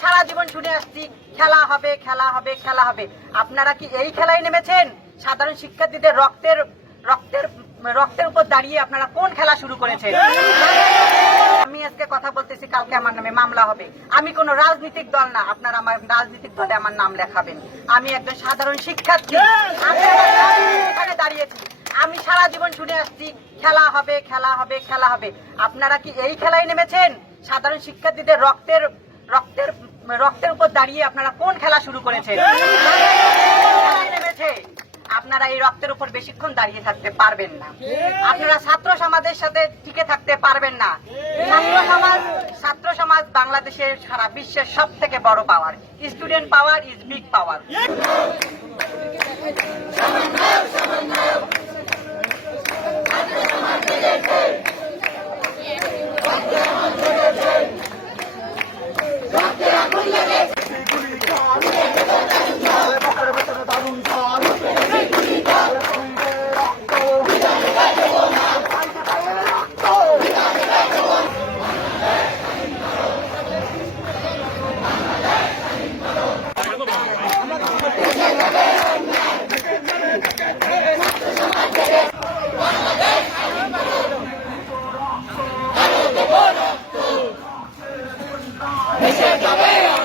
সারা জীবন শুনে আসছি খেলা হবে খেলা হবে খেলা হবে। আপনারা কি এই খেলায় নেমেছেন? সাধারণ শিক্ষার্থীদের রক্তের রক্তের রক্তের উপর দাঁড়িয়ে আপনারা কোন খেলা শুরু করেছেন? আমি আজকে কথা বলতেছি, কালকে আমার নামে মামলা হবে। আমি কোনো রাজনৈতিক দল না, আপনারা আমার রাজনৈতিক দলে আমার নাম লেখাবেন। আমি একজন সাধারণ শিক্ষার্থী, আমি এখানে দাঁড়িয়েছি। আমি সারা জীবন শুনে আসছি খেলা হবে খেলা হবে খেলা হবে। আপনারা কি এই খেলায় নেমেছেন? সাধারণ শিক্ষার্থীদের রক্তের রক্তের রক্তের উপর দাঁড়িয়ে আপনারা কোন খেলা শুরু করেছেন? নেমেছে। আপনারা এই রক্তের উপর বেশিক্ষণ দাঁড়িয়ে থাকতে পারবেন না। আপনারা ছাত্র সমাজের সাথে টিকে থাকতে পারবেন না। ছাত্র সমাজ বাংলাদেশের সারা বিশ্বের সব থেকে বড় power. Student power is big power. দেশে যাবে